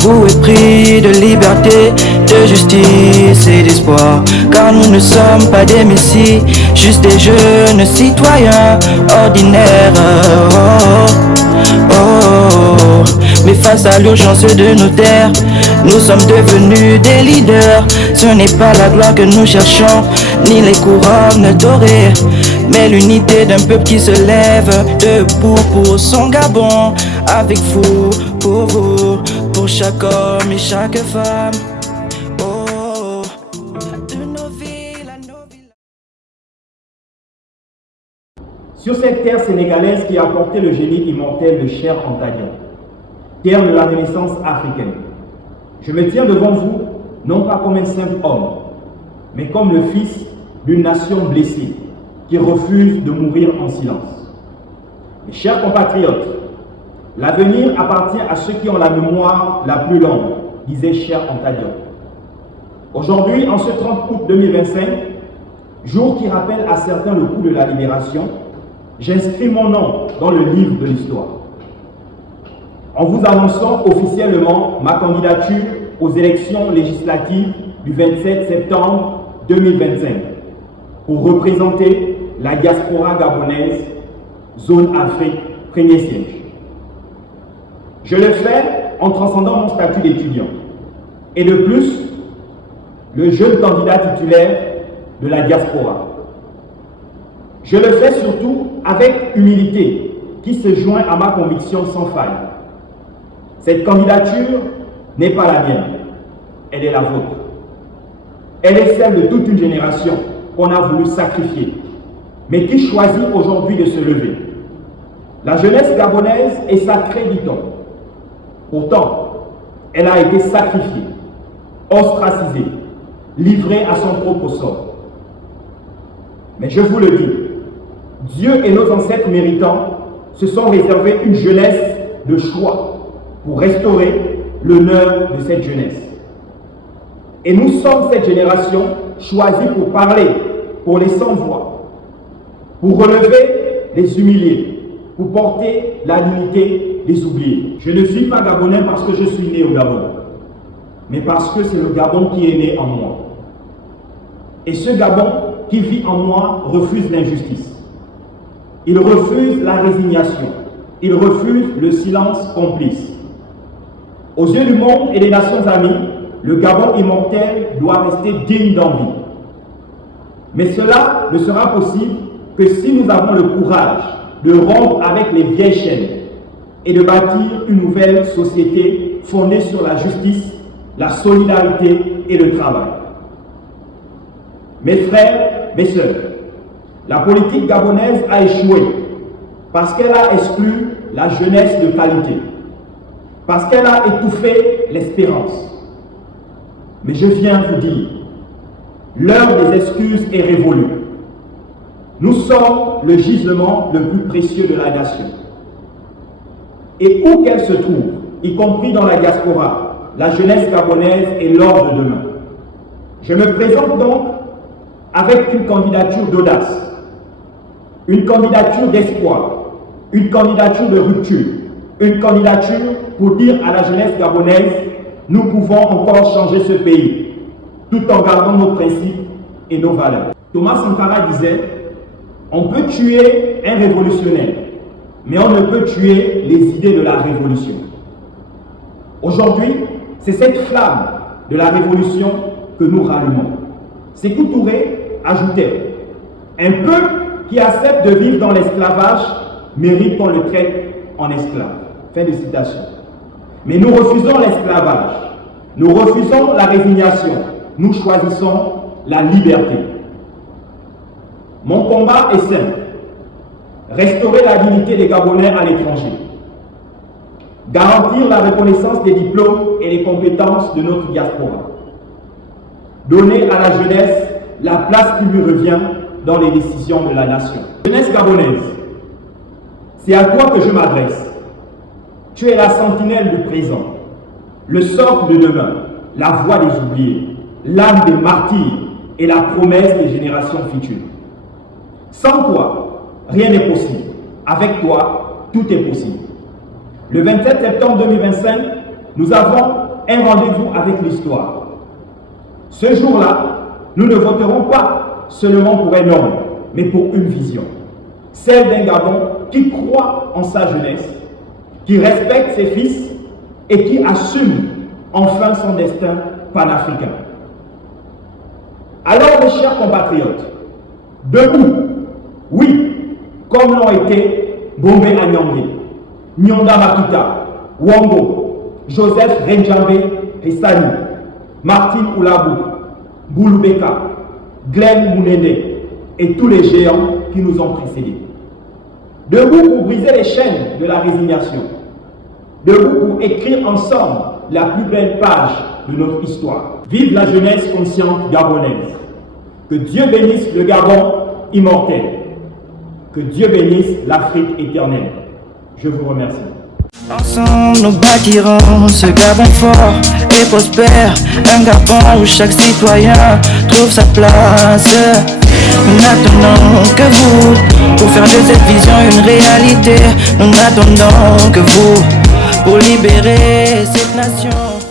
vous épris de liberté, de justice et d'espoir. Car nous ne sommes pas des messies, juste des jeunes citoyens ordinaires. Mais face à l'urgence de nos terres, nous sommes devenus des leaders. Ce n'est pas la gloire que nous cherchons, ni les couronnes dorées, mais l'unité d'un peuple qui se lève debout pour son Gabon. Avec vous, pour chaque homme et chaque femme. De nos villes à nos villes. Sur cette terre sénégalaise qui a porté le génie immortel de Cheikh Anta Diop, terre de la Renaissance africaine, je me tiens devant vous, non pas comme un simple homme, mais comme le fils d'une nation blessée, qui refuse de mourir en silence. Mes chers compatriotes, l'avenir appartient à ceux qui ont la mémoire la plus longue, disait Cheikh Anta Diop. Aujourd'hui, en ce 30 août 2025, jour qui rappelle à certains le coup de la libération, j'inscris mon nom dans le livre de l'histoire. En vous annonçant officiellement ma candidature aux élections législatives du 27 septembre 2025 pour représenter la diaspora gabonaise, zone Afrique, premier siège. Je le fais en transcendant mon statut d'étudiant et de plus, le jeune candidat titulaire de la diaspora. Je le fais surtout avec humilité qui se joint à ma conviction sans faille. Cette candidature n'est pas la mienne, elle est la vôtre. Elle est celle de toute une génération qu'on a voulu sacrifier, mais qui choisit aujourd'hui de se lever. La jeunesse gabonaise est sacrée, dit-on. Pourtant, elle a été sacrifiée, ostracisée, livrée à son propre sort. Mais je vous le dis, Dieu et nos ancêtres méritants se sont réservés une jeunesse de choix pour restaurer l'honneur de cette jeunesse. Et nous sommes cette génération choisie pour parler pour les sans-voix, pour relever les humiliés, pour porter la dignité des oubliés. Je ne suis pas gabonais parce que je suis né au Gabon, mais parce que c'est le Gabon qui est né en moi. Et ce Gabon qui vit en moi refuse l'injustice. Il refuse la résignation. Il refuse le silence complice. Aux yeux du monde et des nations amies, le Gabon immortel doit rester digne d'envie. Mais cela ne sera possible que si nous avons le courage de rompre avec les vieilles chaînes et de bâtir une nouvelle société fondée sur la justice, la solidarité et le travail. Mes frères, mes sœurs, la politique gabonaise a échoué parce qu'elle a exclu la jeunesse de qualité, parce qu'elle a étouffé l'espérance. Mais je viens vous dire, l'heure des excuses est révolue. Nous sommes le gisement le plus précieux de la nation. Et où qu'elle se trouve, y compris dans la diaspora, la jeunesse gabonaise est l'or de demain. Je me présente donc avec une candidature d'audace, une candidature d'espoir, une candidature de rupture, une candidature pour dire à la jeunesse gabonaise, nous pouvons encore changer ce pays, tout en gardant nos principes et nos valeurs. Thomas Sankara disait, on peut tuer un révolutionnaire, mais on ne peut tuer les idées de la révolution. Aujourd'hui, c'est cette flamme de la révolution que nous rallumons. Sékou Touré ajoutait, un peuple qui accepte de vivre dans l'esclavage mérite qu'on le traite en esclave. Fin de citation. Mais nous refusons l'esclavage, nous refusons la résignation, nous choisissons la liberté. Mon combat est simple, restaurer la dignité des Gabonais à l'étranger, garantir la reconnaissance des diplômes et des compétences de notre diaspora, donner à la jeunesse la place qui lui revient dans les décisions de la nation. Jeunesse gabonaise, c'est à toi que je m'adresse. Tu es la sentinelle du présent, le socle de demain, la voix des oubliés, l'âme des martyrs et la promesse des générations futures. Sans toi, rien n'est possible. Avec toi, tout est possible. Le 27 septembre 2025, nous avons un rendez-vous avec l'histoire. Ce jour-là, nous ne voterons pas seulement pour un homme, mais pour une vision. Celle d'un Gabon qui croit en sa jeunesse, qui respecte ses fils et qui assume enfin son destin panafricain. Alors, mes chers compatriotes, debout, oui, comme l'ont été Bombe Anyangé, Nyonda Makita, Wongo, Joseph Renjambe Rissani, Martin Oulabou, Bouloubeka, Glenn Mounene et tous les géants qui nous ont précédés. Debout pour briser les chaînes de la résignation. Debout pour écrire ensemble la plus belle page de notre histoire. Vive la jeunesse consciente gabonaise. Que Dieu bénisse le Gabon immortel. Que Dieu bénisse l'Afrique éternelle. Je vous remercie. Ensemble nous bâtirons ce Gabon fort et prospère, un Gabon où chaque citoyen trouve sa place. Nous n'attendons que vous pour faire de cette vision une réalité. Nous n'attendons que vous pour libérer cette nation.